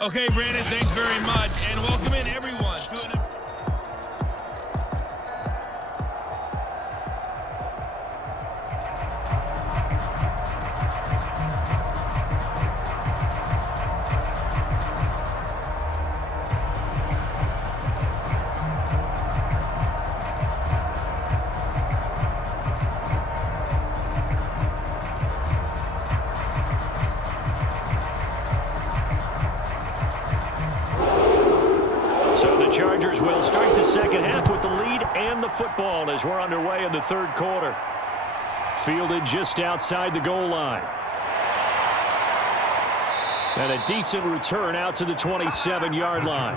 Okay, Brandon, thanks very much, and welcome in everyone to an... Chargers will start the second half with the lead and the football as we're underway in the third quarter. Fielded just outside the goal line. And a decent return out to the 27-yard line.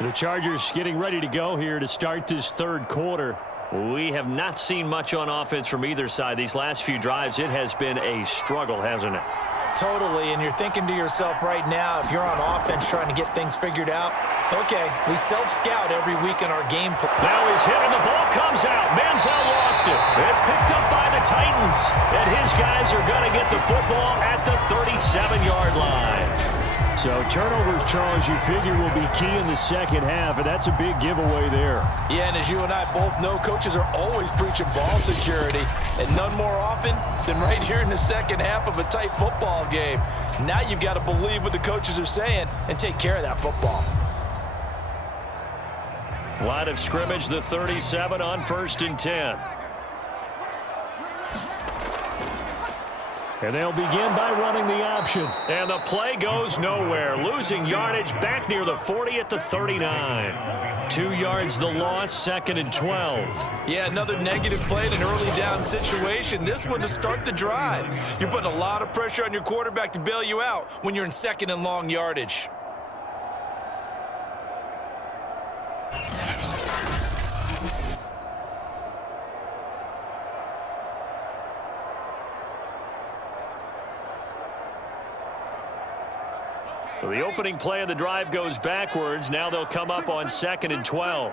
The Chargers getting ready to go here to start this third quarter. We have not seen much on offense from either side. These last few drives, it has been a struggle, hasn't it? Totally, and you're thinking to yourself right now, if you're on offense trying to get things figured out, okay, we self-scout every week in our game plan. Now he's hit and the ball comes out. Manziel lost it. It's picked up by the Titans, and his guys are going to get the football at the 37-yard line. So turnovers, Charles, you figure will be key in the second half, and that's a big giveaway there. Yeah, and as you and I both know, coaches are always preaching ball security, and none more often than right here in the second half of a tight football game. Now you've got to believe what the coaches are saying and take care of that football. Line of scrimmage, the 37 on 1st and 10. And they'll begin by running the option. And the play goes nowhere. Losing yardage back near the 40 at the 39. 2 yards the loss, 2nd and 12. Yeah, another negative play in an early down situation. This one to start the drive. You're putting a lot of pressure on your quarterback to bail you out when you're in 2nd and long yardage. So the opening play of the drive goes backwards. Now they'll come up on 2nd and 12.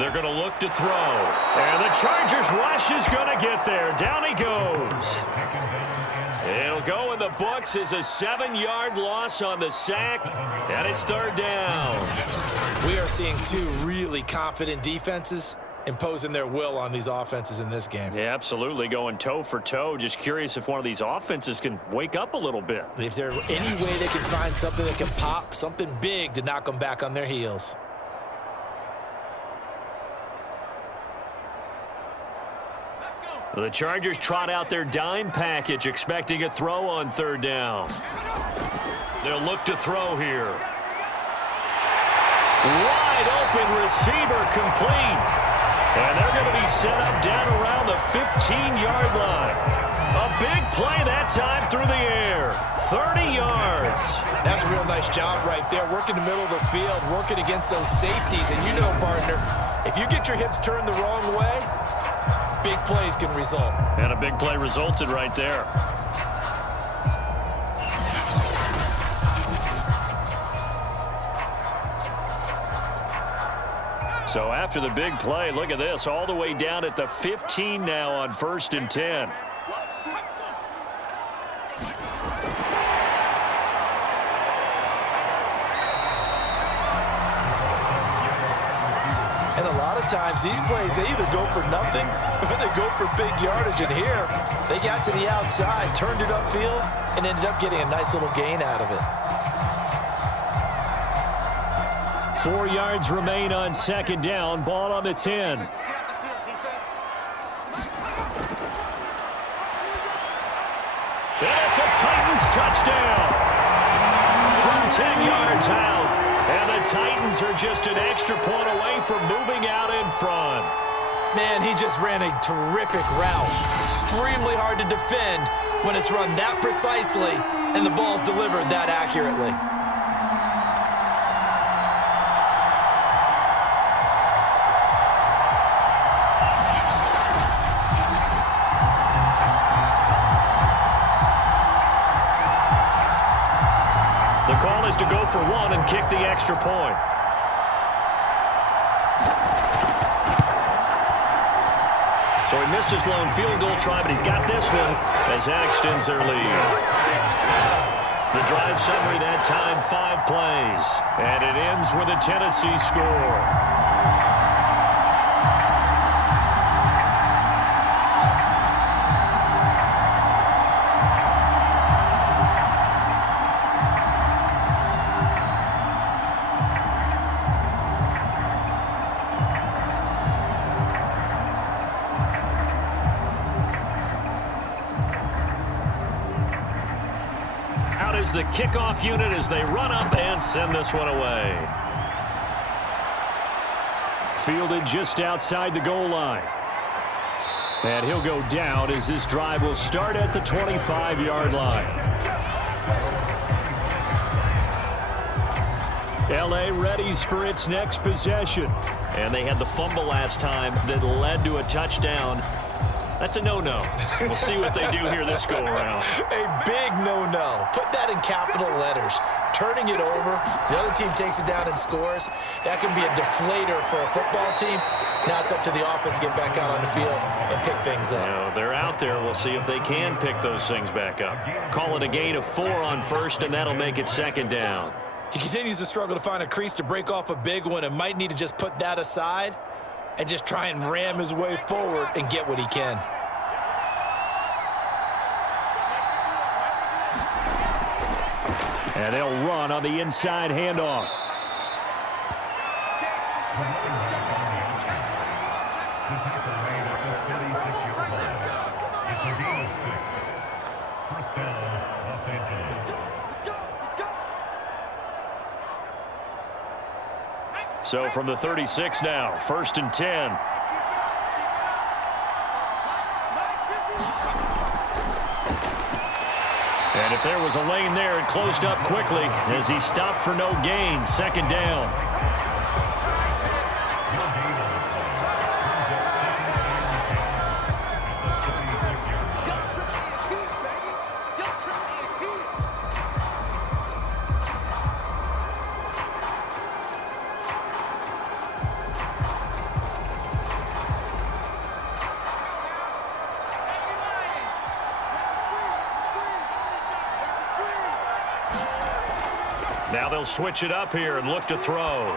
They're going to look to throw. And the Chargers rush is going to get there. Down he goes. It'll go in the books as a 7-yard loss on the sack. And it's 3rd down. We are seeing two really confident defenses imposing their will on these offenses in this game. Yeah, absolutely, going toe for toe. Just curious if one of these offenses can wake up a little bit. If there's any way they can find something that can pop, something big to knock them back on their heels. The Chargers trot out their dime package, expecting a throw on 3rd down. They'll look to throw here. Wide open receiver complete. And they're going to be set up down around the 15-yard line. A big play that time through the air. 30 yards. That's a real nice job right there. Working the middle of the field, working against those safeties. And you know, partner, if you get your hips turned the wrong way, big plays can result. And a big play resulted right there. So after the big play, look at this, all the way down at the 15 now on 1st and 10. And a lot of times these plays, they either go for nothing or they go for big yardage. And here, they got to the outside, turned it upfield, and ended up getting a nice little gain out of it. 4 yards remain on 2nd down. Ball on the 10. And it's a Titans touchdown from 10 yards out. And the Titans are just an extra point away from moving out in front. Man, he just ran a terrific route. Extremely hard to defend when it's run that precisely and the ball's delivered that accurately. To go for one and kick the extra point. So he missed his lone field goal try, but he's got this one as that extends their lead. The drive summary that time, 5 plays. And it ends with a Tennessee score. The kickoff unit as they run up and send this one away. Fielded just outside the goal line. And he'll go down as this drive will start at the 25-yard line. L.A. readies for its next possession. And they had the fumble last time that led to a touchdown. That's a no-no. We'll see what they do here this go-around. A big no-no. Put that in capital letters. Turning it over, the other team takes it down and scores. That can be a deflator for a football team. Now it's up to the offense to get back out on the field and pick things up. No, they're out there. We'll see if they can pick those things back up. Call it a gain of 4 on first, and that'll make it second down. He continues to struggle to find a crease to break off a big one and might need to just put that aside and just try and ram his way forward and get what he can. And they'll run on the inside handoff. So from the 36 now, 1st and 10. And if there was a lane there, it closed up quickly as he stopped for no gain. 2nd down. Now they'll switch it up here and look to throw.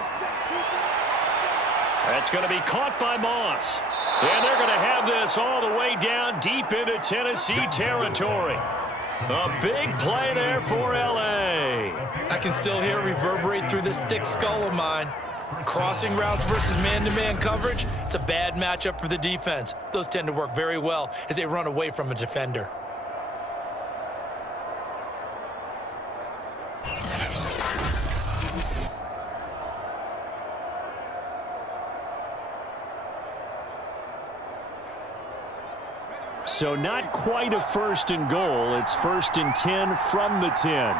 That's going to be caught by Moss. And they're going to have this all the way down deep into Tennessee territory. A big play there for L.A. I can still hear it reverberate through this thick skull of mine. Crossing routes versus man-to-man coverage, it's a bad matchup for the defense. Those tend to work very well as they run away from a defender. So not quite a 1st and goal. It's 1st and 10 from the 10.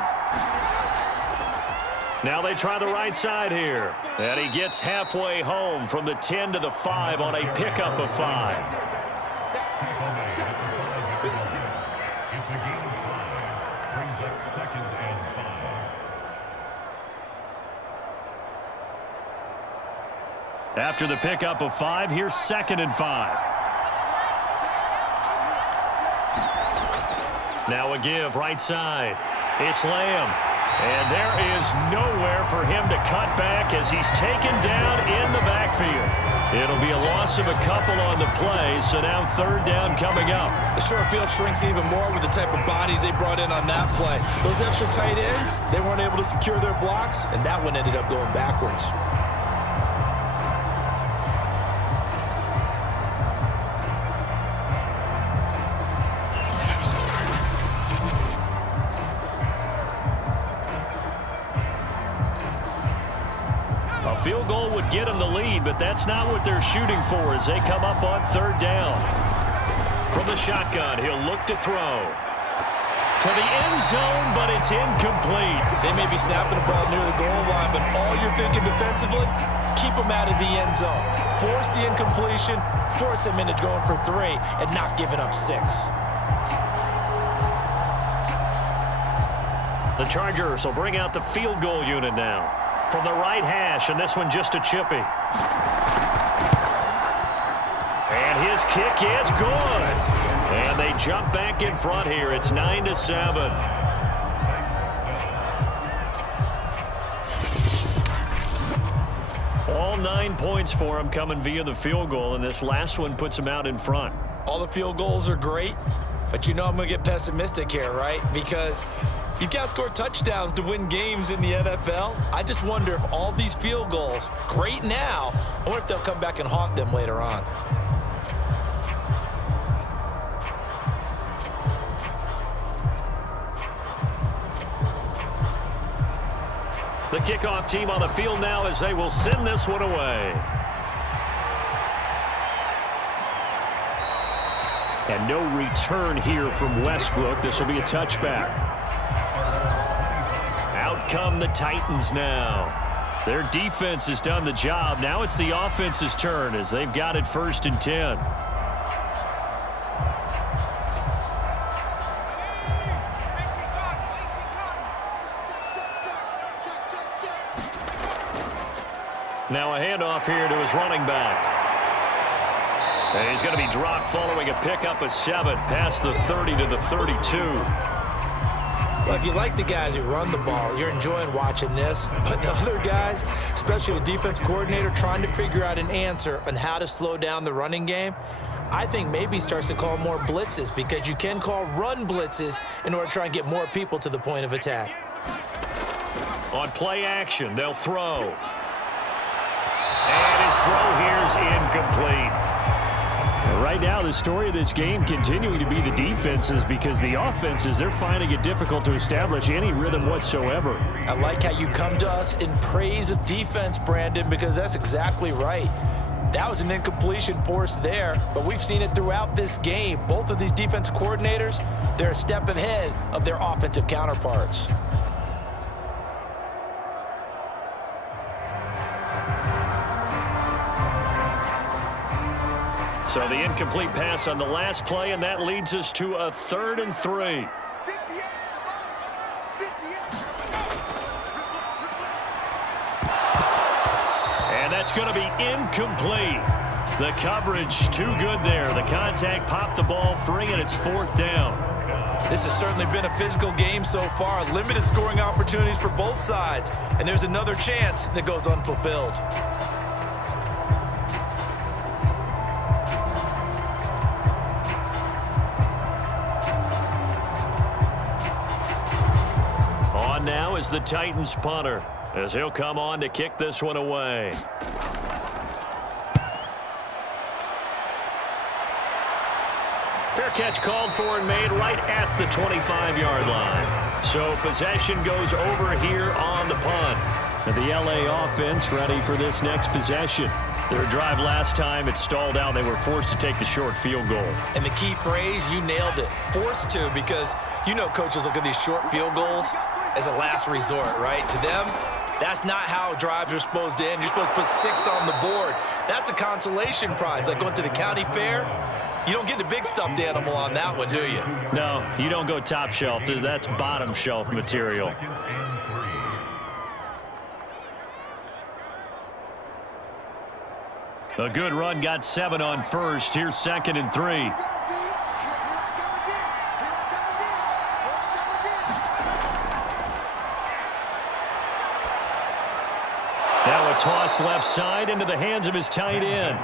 Now they try the right side here. And he gets halfway home from the 10 to the 5 on a pickup of 5. After the pickup of 5, here's 2nd and 5. Now a give right side. It's Lamb. And there is nowhere for him to cut back as he's taken down in the backfield. It'll be a loss of a couple on the play, so now 3rd down coming up. The short field shrinks even more with the type of bodies they brought in on that play. Those extra tight ends, they weren't able to secure their blocks, and that one ended up going backwards. Field goal would get them the lead, but that's not what they're shooting for as they come up on 3rd down. From the shotgun, he'll look to throw. To the end zone, but it's incomplete. They may be snapping the ball near the goal line, but all you're thinking defensively, keep them out of the end zone. Force the incompletion, force them into going for 3 and not giving up 6. The Chargers will bring out the field goal unit now. From the right hash, and this one just a chippy. And his This kick is good. And they jump back in front here. It's 9-7. All 9 points for them coming via the field goal, and this last one puts them out in front. All the field goals are great, but you know I'm going to get pessimistic here, right? Because you've got to score touchdowns to win games in the NFL. I just wonder if all these field goals, great now, I wonder if they'll come back and haunt them later on. The kickoff team on the field now as they will send this one away. And no return here from Westbrook. This will be a touchback. Out come the Titans now. Their defense has done the job. Now it's the offense's turn as they've got it 1st and 10. Now a handoff here to his running back. And he's going to be dropped following a pickup of 7 past the 30 to the 32. Well, if you like the guys who run the ball, you're enjoying watching this. But the other guys, especially the defense coordinator, trying to figure out an answer on how to slow down the running game, I think maybe he starts to call more blitzes because you can call run blitzes in order to try and get more people to the point of attack. On play action, they'll throw. And his throw here's incomplete. Right now, the story of this game continuing to be the defenses because the offenses, they're finding it difficult to establish any rhythm whatsoever. I like how you come to us in praise of defense, Brandon, because that's exactly right. That was an incompletion forced there, but we've seen it throughout this game. Both of these defense coordinators, they're a step ahead of their offensive counterparts. So the incomplete pass on the last play, and that leads us to a 3rd and 3. And that's going to be incomplete. The coverage too good there. The contact popped the ball free, and it's 4th down. This has certainly been a physical game so far. Limited scoring opportunities for both sides. And there's another chance that goes unfulfilled. Now is the Titans punter as he'll come on to kick this one away. Fair catch called for and made right at the 25-yard line. So possession goes over here on the punt. And the LA offense ready for this next possession. Their drive last time, it stalled out. They were forced to take the short field goal. And the key phrase, you nailed it, forced to, because you know coaches look at these short field goals as a last resort, right? To them, that's not how drives are supposed to end. You're supposed to put 6 on the board. That's a consolation prize. Like going to the county fair, you don't get the big stuffed animal on that one, do you? No, you don't go top shelf. That's bottom shelf material. A good run got 7 on first. Here's 2nd and 3. Now a toss left side into the hands of his tight end.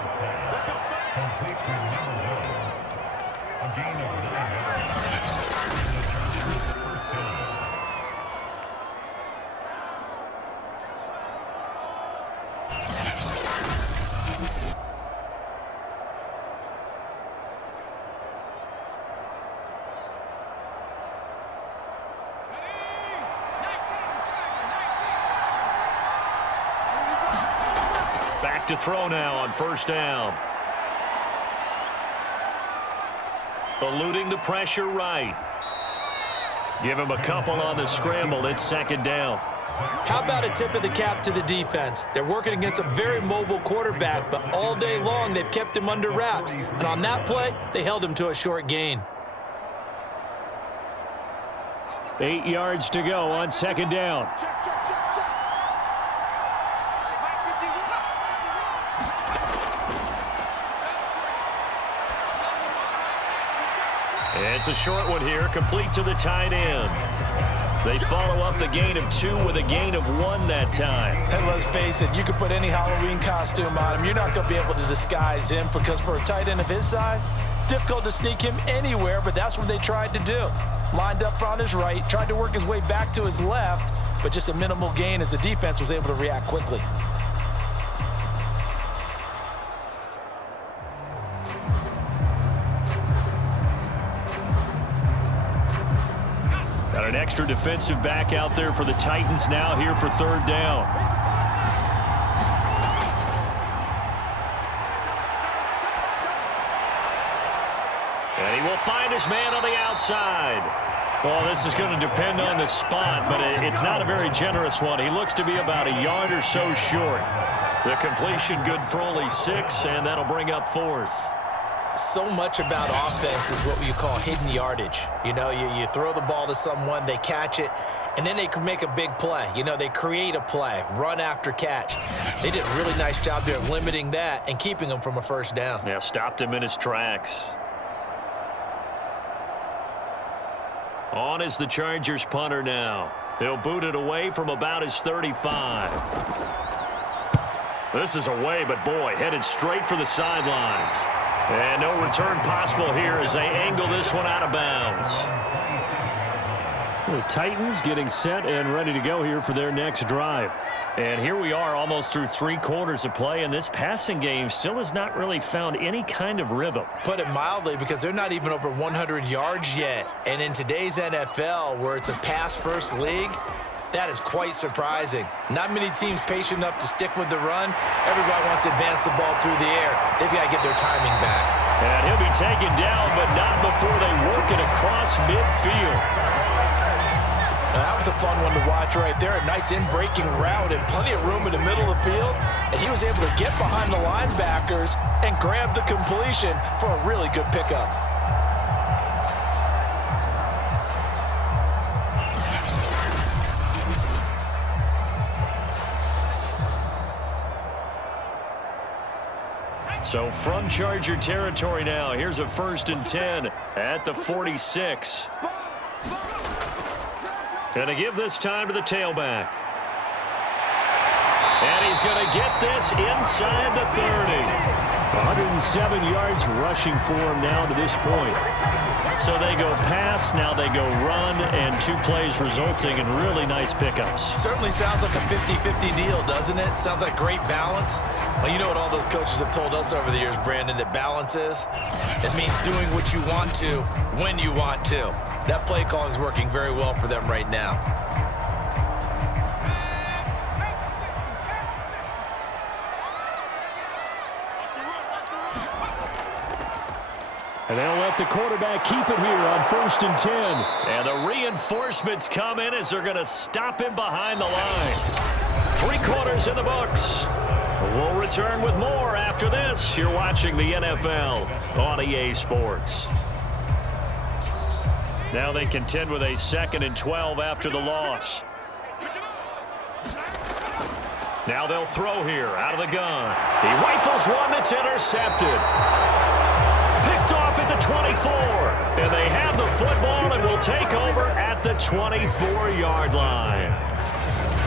Back to throw now on 1st down. Eluding the pressure right. Give him a couple on the scramble. It's 2nd down. How about a tip of the cap to the defense? They're working against a very mobile quarterback, but all day long they've kept him under wraps. And on that play, they held him to a short gain. 8 yards to go on 2nd down. It's a short one here, complete to the tight end. They follow up the gain of 2 with a gain of 1 that time. And let's face it, you could put any Halloween costume on him. You're not going to be able to disguise him because for a tight end of his size, difficult to sneak him anywhere, but that's what they tried to do. Lined up on his right, tried to work his way back to his left, but just a minimal gain as the defense was able to react quickly. Got an extra defensive back out there for the Titans now here for 3rd down. And he will find his man on the outside. Well, this is going to depend on the spot, but it's not a very generous one. He looks to be about a yard or so short. The completion good for only 6, and that'll bring up 4th. So much about offense is what you call hidden yardage. You know, you throw the ball to someone, they catch it, and then they can make a big play. You know, they create a play, run after catch. They did a really nice job there of limiting that and keeping him from a 1st down. Yeah, stopped him in his tracks. On is the Chargers punter now. He'll boot it away from about his 35. This is away, but boy, headed straight for the sidelines. And no return possible here as they angle this one out of bounds. The Titans getting set and ready to go here for their next drive. And here we are almost through 3 quarters of play, and this passing game still has not really found any kind of rhythm. Put it mildly, because they're not even over 100 yards yet. And in today's NFL, where it's a pass-first league, that is quite surprising. Not many teams patient enough to stick with the run. Everybody wants to advance the ball through the air. They've got to get their timing back. And he'll be taken down, but not before they work it across midfield. That was a fun one to watch right there. A nice in-breaking route and plenty of room in the middle of the field. And he was able to get behind the linebackers and grab the completion for a really good pickup. So from Charger territory now, here's a 1st and 10 at the 46. Going to give this time to the tailback. And he's going to get this inside the 30. 107 yards rushing for him now to this point. So they go pass, now they go run, and 2 plays resulting in really nice pickups. Certainly sounds like a 50-50 deal, doesn't it? Sounds like great balance. Well, you know what all those coaches have told us over the years, Brandon, that balance is? It means doing what you want to when you want to. That play calling is working very well for them right now. And they'll let the quarterback keep it here on 1st and 10. And the reinforcements come in as they're going to stop him behind the line. 3 quarters in the books. We'll return with more after this. You're watching the NFL on EA Sports. Now they contend with a 2nd and 12 after the loss. Now they'll throw here out of the gun. He rifles one that's intercepted. Picked off at the 24. And they have the football and will take over at the 24-yard line.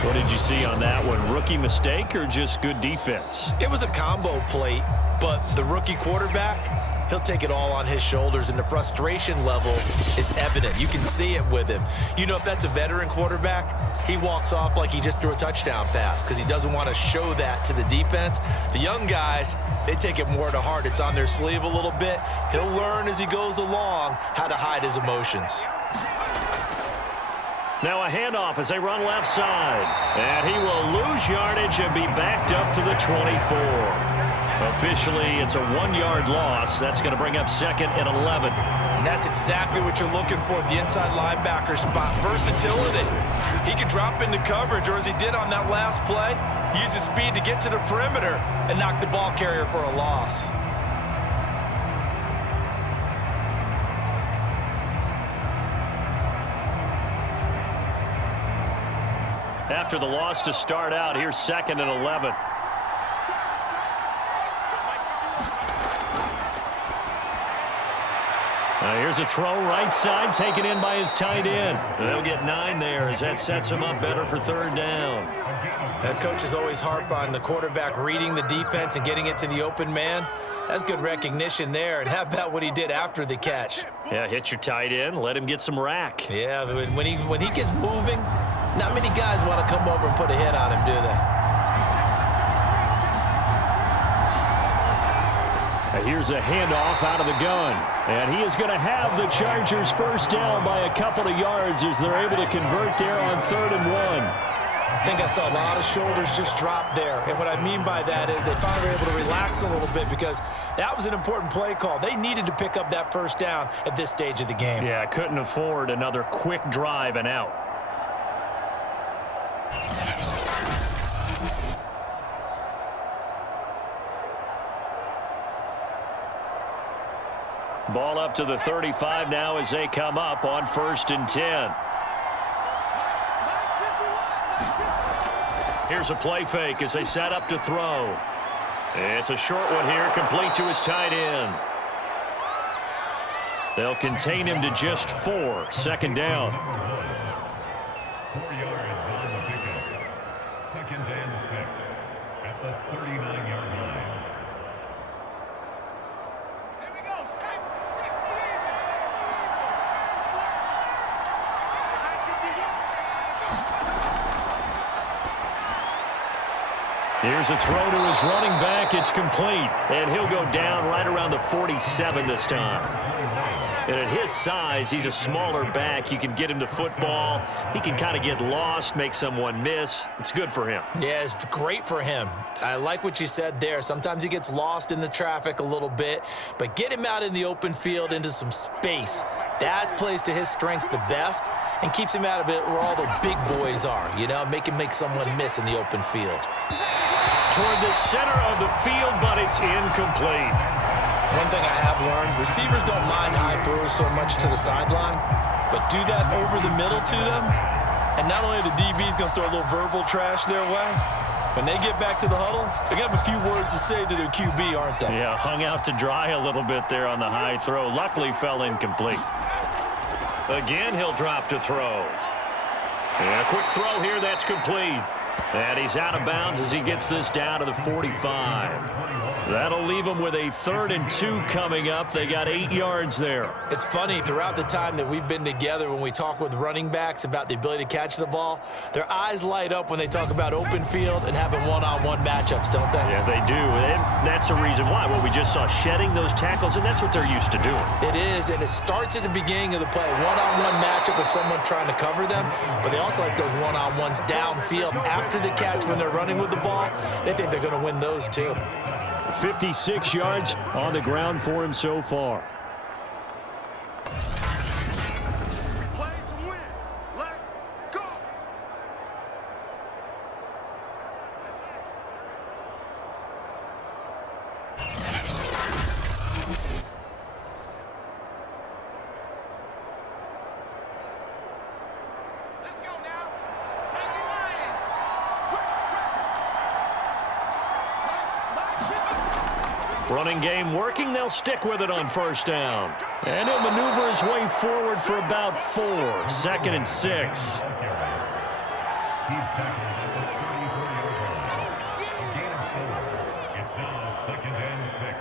What did you see on that one? Rookie mistake or just good defense? It was a combo plate, but the rookie quarterback, he'll take it all on his shoulders, and the frustration level is evident. You can see it with him. You know, if that's a veteran quarterback, he walks off like he just threw a touchdown pass because he doesn't want to show that to the defense. The young guys, they take it more to heart. It's on their sleeve a little bit. He'll learn as he goes along how to hide his emotions. Now a handoff as they run left side. And he will lose yardage and be backed up to the 24. Officially, it's a 1-yard loss. That's going to bring up 2nd and 11. And that's exactly what you're looking for at the inside linebacker spot. Versatility. He can drop into coverage, or as he did on that last play, use his speed to get to the perimeter and knock the ball carrier for a loss. After the loss to start out, here's 2nd and 11. Here's a throw right side, taken in by his tight end. They'll get 9 there as that sets him up better for third down. That coach is always harp on the quarterback reading the defense and getting it to the open man. That's good recognition there. And how about what he did after the catch? Yeah, hit your tight end, let him get some rack. Yeah, when he gets moving, not many guys want to come over and put a hit on him, do they? Here's a handoff out of the gun. And he is going to have the Chargers first down by a couple of yards as they're able to convert there on 3rd and 1. I think I saw a lot of shoulders just drop there. And what I mean by that is they finally were able to relax a little bit because that was an important play call. They needed to pick up that first down at this stage of the game. Yeah, couldn't afford another quick drive and out. Ball up to the 35 now as they come up on 1st and 10. Here's a play fake as they set up to throw. It's a short one here, complete to his tight end. They'll contain him to just 4, 2nd down. 4 yards on the pickup. 2nd and 6 at the 39-yard line. Here's a throw to his running back. It's complete. And he'll go down right around the 47 this time. And at his size, he's a smaller back. You can get him to football. He can kind of get lost, make someone miss. It's good for him. Yeah, it's great for him. I like what you said there. Sometimes he gets lost in the traffic a little bit, but get him out in the open field into some space. That plays to his strengths the best and keeps him out of it where all the big boys are, you know, make someone miss in the open field. Toward the center of the field, but it's incomplete. One thing I have learned, receivers don't mind high throws so much to the sideline, but do that over the middle to them, and not only are the DBs going to throw a little verbal trash their way, when they get back to the huddle, they're going to have a few words to say to their QB, aren't they? Yeah, hung out to dry a little bit there on the high throw. Luckily fell incomplete. Again, he'll drop to throw. And a quick throw here, that's complete. And he's out of bounds as he gets this down to the 45. That'll leave them with a 3rd and 2 coming up. They got 8 yards there. It's funny, throughout the time that we've been together, when we talk with running backs about the ability to catch the ball, their eyes light up when they talk about open field and having one-on-one matchups, don't they? Yeah, they do. And that's the reason why. Well, we just saw shedding those tackles, and that's what they're used to doing. It is, and it starts at the beginning of the play. One-on-one matchup with someone trying to cover them, but they also like those one-on-ones downfield after the catch when they're running with the ball. They think they're going to win those too. 56 yards on the ground for him so far. Play to win. Let's go. Let's go now. Second line. Running game working. They'll stick with it on 1st down. And he'll maneuver his way forward for about 4. 2nd and 6. It's now 2nd and 6.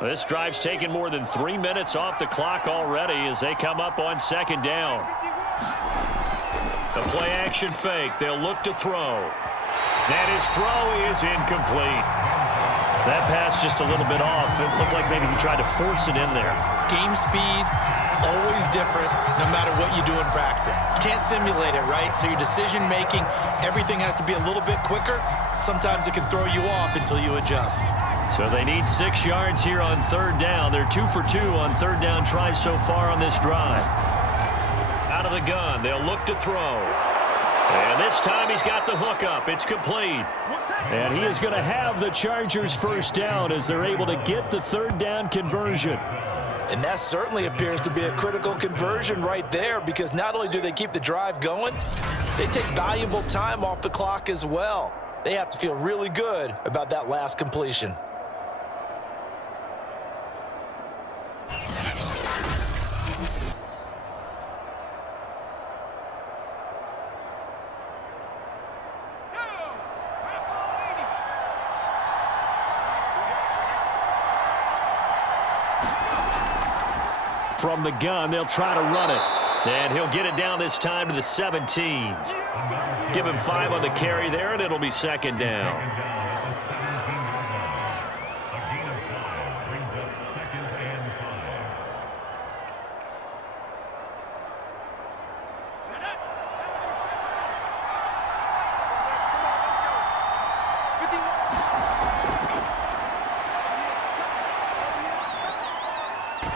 This drive's taken more than 3 minutes off the clock already as they come up on 2nd down. The play action fake. They'll look to throw. And his throw is incomplete. That pass just a little bit off. It looked like maybe he tried to force it in there. Game speed, always different no matter what you do in practice. You can't simulate it, right? So your decision making, everything has to be a little bit quicker. Sometimes it can throw you off until you adjust. So they need 6 yards here on 3rd down. They're 2 for 2 on 3rd down tries so far on this drive. Out of the gun, they'll look to throw. And this time he's got the hook up. It's complete. And he is going to have the Chargers first down as they're able to get the 3rd down conversion. And that certainly appears to be a critical conversion right there, because not only do they keep the drive going, they take valuable time off the clock as well. They have to feel really good about that last completion. from the gun. They'll try to run it. And he'll get it down this time to the 17. Give him 5 on the carry there, and it'll be second down.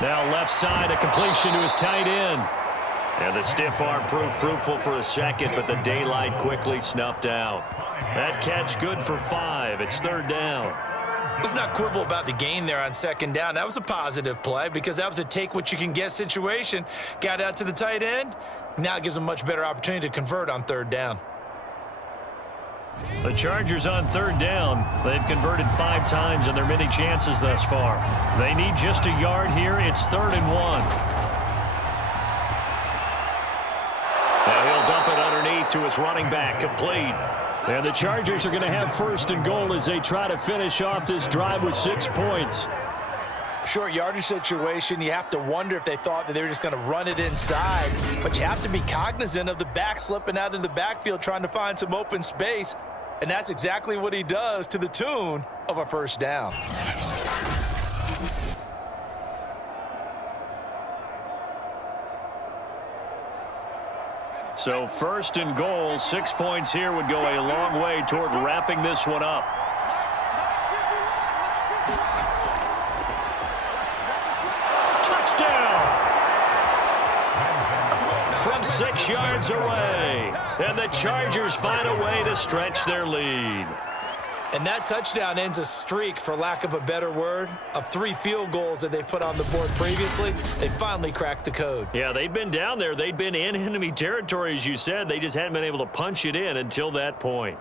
Now left side, a completion to his tight end. And the stiff arm proved fruitful for a second, but the daylight quickly snuffed out. That catch good for 5. It's third down. Let's not quibble about the gain there on second down. That was a positive play because that was a take-what-you-can-get situation. Got out to the tight end. Now it gives them a much better opportunity to convert on third down. The Chargers on third down. They've converted 5 times in their many chances thus far. They need just a yard here. It's 3rd and 1. Now he'll dump it underneath to his running back, complete. And the Chargers are going to have 1st and goal as they try to finish off this drive with 6 points. Short yardage situation, you have to wonder if they thought that they were just going to run it inside. But you have to be cognizant of the back slipping out of the backfield trying to find some open space. And that's exactly what he does to the tune of a 1st down. So 1st and goal, 6 points here would go a long way toward wrapping this one up. Touchdown! From 6 yards away. And the Chargers find a way to stretch their lead. And that touchdown ends a streak, for lack of a better word, of 3 field goals that they put on the board previously. They finally cracked the code. Yeah, they'd been down there. They'd been in enemy territory, as you said. They just hadn't been able to punch it in until that point.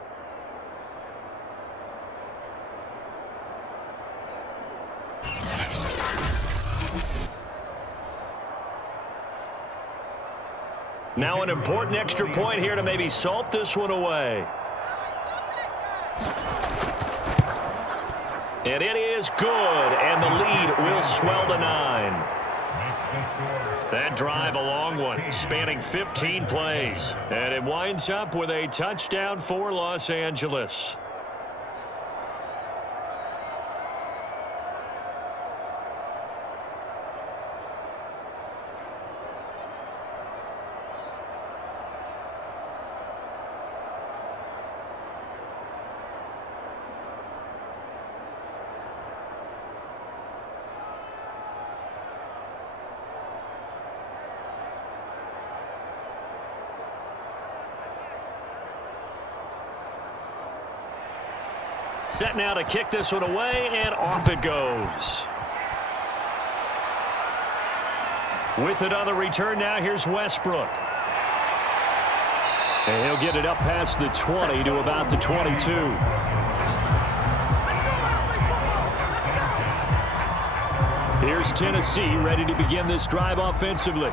Now an important extra point here to maybe salt this one away. And it is good, and the lead will swell to 9. That drive, a long one, spanning 15 plays. And it winds up with a touchdown for Los Angeles. Set now to kick this one away, and off it goes. With it on the return now, here's Westbrook. And he'll get it up past the 20 to about the 22. Here's Tennessee ready to begin this drive offensively.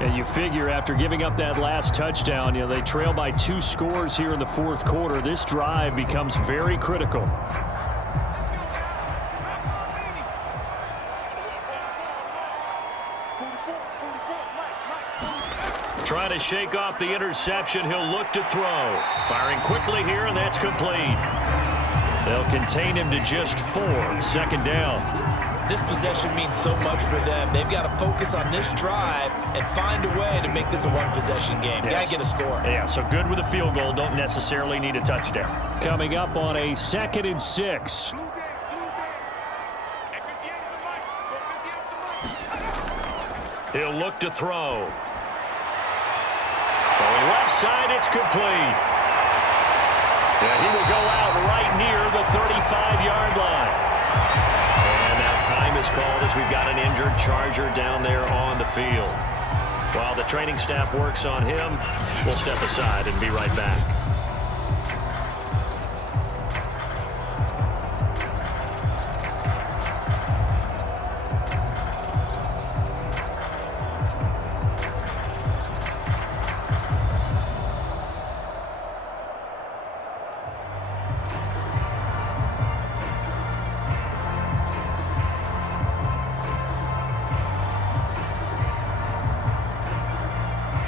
And you figure after giving up that last touchdown, they trail by 2 scores here in the 4th quarter. This drive becomes very critical. Trying to shake off the interception. He'll look to throw. Firing quickly here, and that's complete. They'll contain him to just 4. 2nd down. This possession means so much for them. They've got to focus on this drive and find a way to make this a 1-possession game. Yes. Got to get a score. Yeah, so good with a field goal. Don't necessarily need a touchdown. Coming up on a 2nd and 6. He'll look to throw. Throwing left side, it's complete. Yeah, he will go out right near the 35-yard line. And now time is called as we've got an injured Charger down there on the field. While the training staff works on him, we'll step aside and be right back.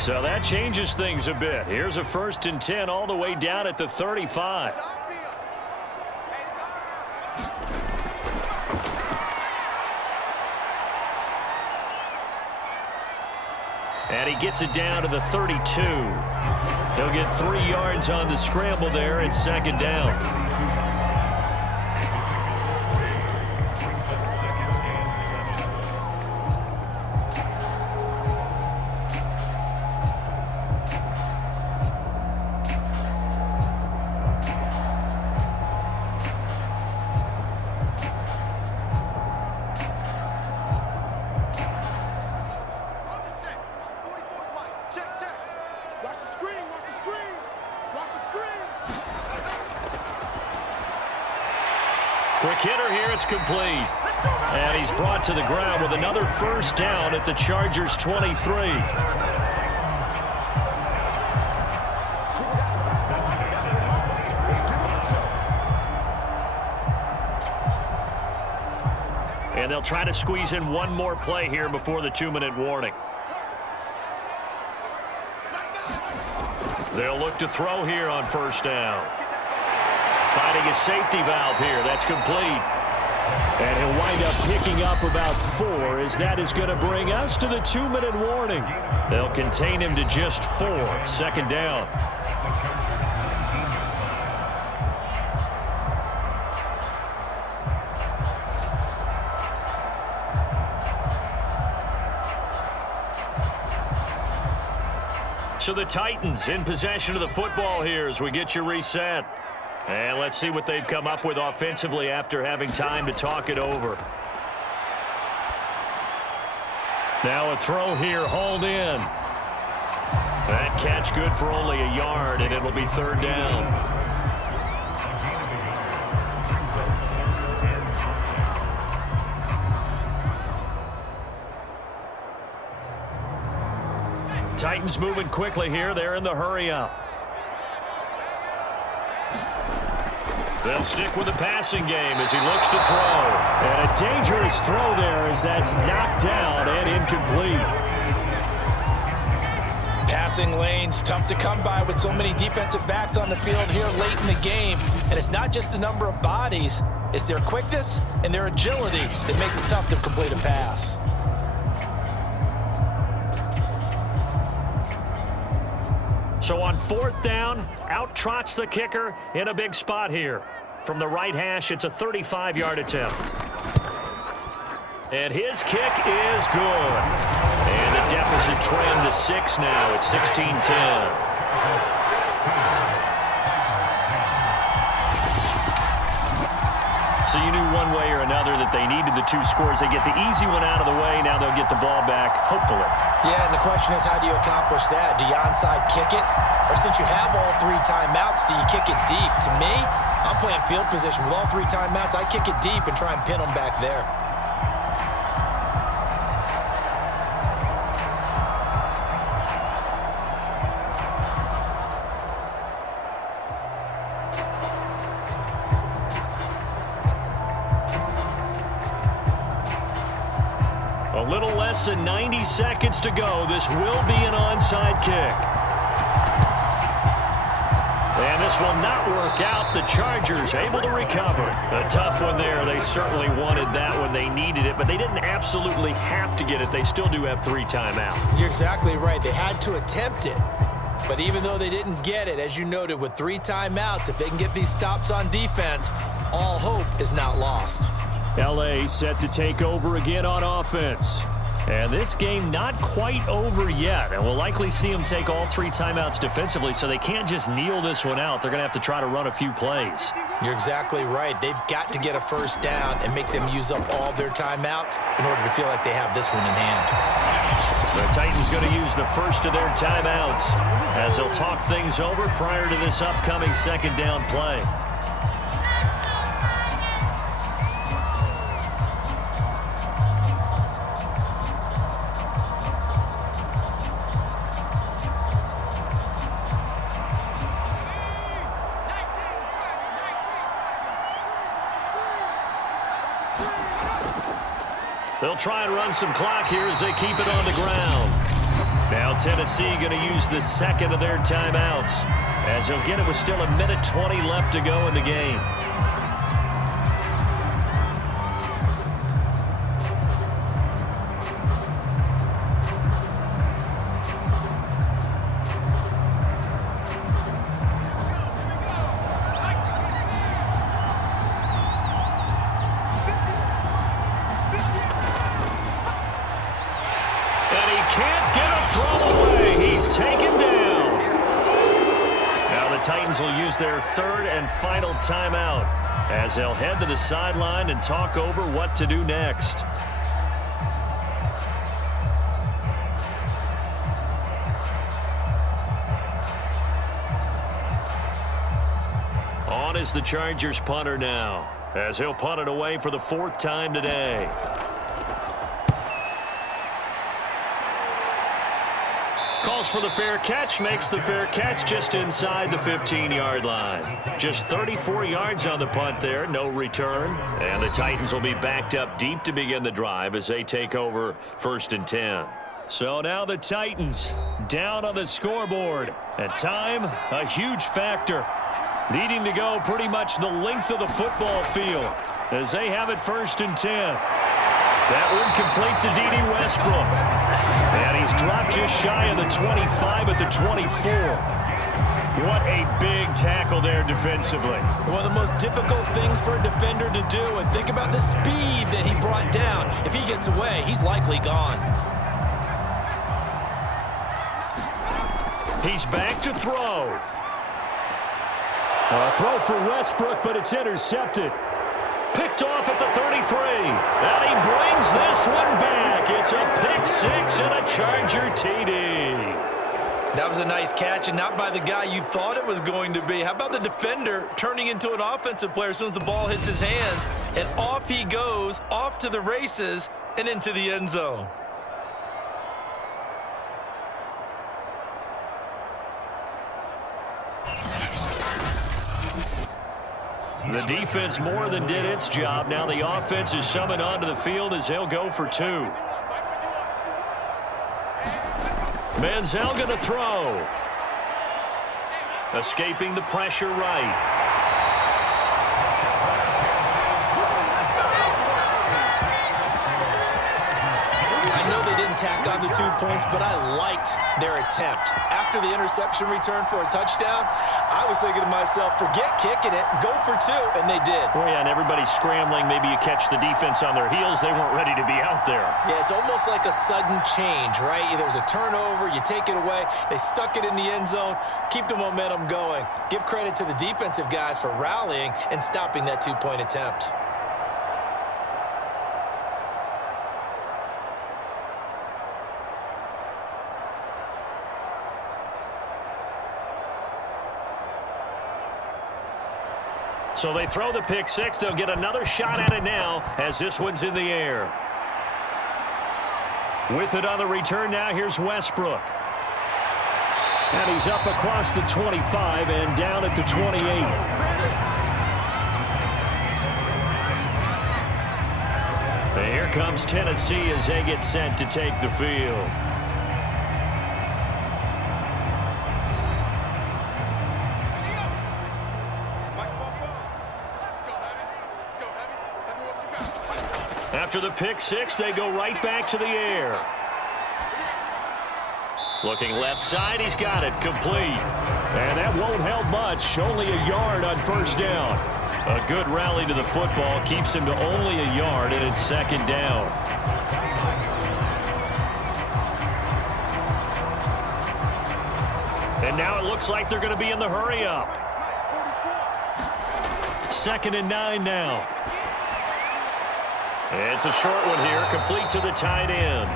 So that changes things a bit. Here's a 1st and 10 all the way down at the 35. And he gets it down to the 32. He'll get 3 yards on the scramble there. It's 2nd down. Quick hitter here, it's complete. And he's brought to the ground with another 1st down at the Chargers' 23. And they'll try to squeeze in one more play here before the 2-minute warning. They'll look to throw here on 1st down. Finding a safety valve here. That's complete. And he'll wind up picking up about 4 as that is going to bring us to the 2-minute warning. They'll contain him to just 4. 2nd down. So the Titans in possession of the football here as we get you reset. And let's see what they've come up with offensively after having time to talk it over. Now a throw here, hauled in. That catch good for only a yard, and it'll be 3rd down. Titans moving quickly here. They're in the hurry-up. They'll stick with the passing game as he looks to throw. And a dangerous throw there as that's knocked down and incomplete. Passing lanes, tough to come by with so many defensive backs on the field here late in the game. And it's not just the number of bodies, it's their quickness and their agility that makes it tough to complete a pass. So on 4th down, out trots the kicker in a big spot here. From the right hash, it's a 35-yard attempt. And his kick is good. And the deficit trimmed to 6 now. It's 16-10. So you knew one way or another that they needed the 2 scores. They get the easy one out of the way. Now they'll get the ball back, hopefully. Yeah, and the question is, how do you accomplish that? Do you onside kick it? Or since you have all 3 timeouts, do you kick it deep? To me, I'm playing field position with all 3 timeouts. I kick it deep and try and pin them back there. A little less than 90 seconds to go. This will be an onside kick. And this will not work out. The Chargers able to recover. A tough one there. They certainly wanted that when they needed it, but they didn't absolutely have to get it. They still do have 3 timeouts. You're exactly right. They had to attempt it. But even though they didn't get it, as you noted, with 3 timeouts, if they can get these stops on defense, all hope is not lost. L.A. set to take over again on offense. And this game not quite over yet. And we'll likely see them take all 3 timeouts defensively, so they can't just kneel this one out. They're going to have to try to run a few plays. You're exactly right. They've got to get a 1st down and make them use up all their timeouts in order to feel like they have this one in hand. The Titans going to use the first of their timeouts as they'll talk things over prior to this upcoming 2nd down play. They'll try and run some clock here as they keep it on the ground. Now Tennessee going to use the second of their timeouts, as he'll get it with still 1:20 left to go in the game. Titans will use their third and final timeout as they'll head to the sideline and talk over what to do next. On is the Chargers punter now, as he'll punt it away for the 4th time today. Calls for the fair catch, makes the fair catch just inside the 15-yard line. Just 34 yards on the punt there, no return. And the Titans will be backed up deep to begin the drive as they take over 1st and 10. So now the Titans down on the scoreboard. At time, a huge factor. Needing to go pretty much the length of the football field as they have it 1st and 10. That one complete to D.D. Westbrook. And he's dropped just shy of the 25 at the 24. What a big tackle there defensively. One of the most difficult things for a defender to do, and think about the speed that he brought down. If he gets away, he's likely gone. He's back to throw. A throw for Westbrook, but it's intercepted. Picked off at the 33. And he brings this one back. It's a pick six and a Charger TD. That was a nice catch, and not by the guy you thought it was going to be. How about the defender turning into an offensive player as soon as the ball hits his hands, and off he goes, off to the races, and into the end zone. The defense more than did its job. Now the offense is summoned onto the field as they'll go for two. Manziel going to throw. Escaping the pressure right. I know they didn't tack on the 2 points, but I liked their attempt. After the interception return for a touchdown, I was thinking to myself, forget kicking it, go for two, and they did. Well, yeah, and everybody's scrambling. Maybe you catch the defense on their heels. They weren't ready to be out there. Yeah, it's almost like a sudden change, right? There's a turnover, you take it away. They stuck it in the end zone. Keep the momentum going. Give credit to the defensive guys for rallying and stopping that 2-point attempt. So they throw the pick six. They'll get another shot at it now as this one's in the air. With it on the return now, here's Westbrook. And he's up across the 25 and down at the 28. And here comes Tennessee as they get set to take the field. After the pick six, they go right back to the air. Looking left side, he's got it complete. And that won't help much, only a yard on first down. A good rally to the football keeps him to only a yard, and it's second down. And now it looks like they're going to be in the hurry up. 2nd and 9 now. It's a short one here, complete to the tight end.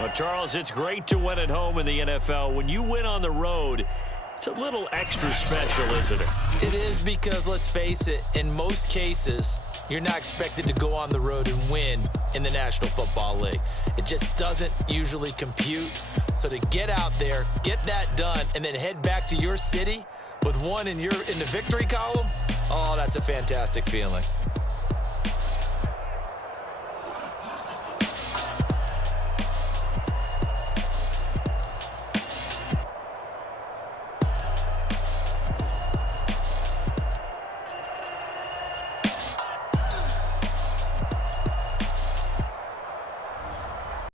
Well, Charles, it's great to win at home in the NFL. When you win on the road, it's a little extra special, isn't it? It is, because, let's face it, in most cases, you're not expected to go on the road and win in the National Football League. It just doesn't usually compute. So to get out there, get that done, and then head back to your city with one in the victory column, oh, that's a fantastic feeling.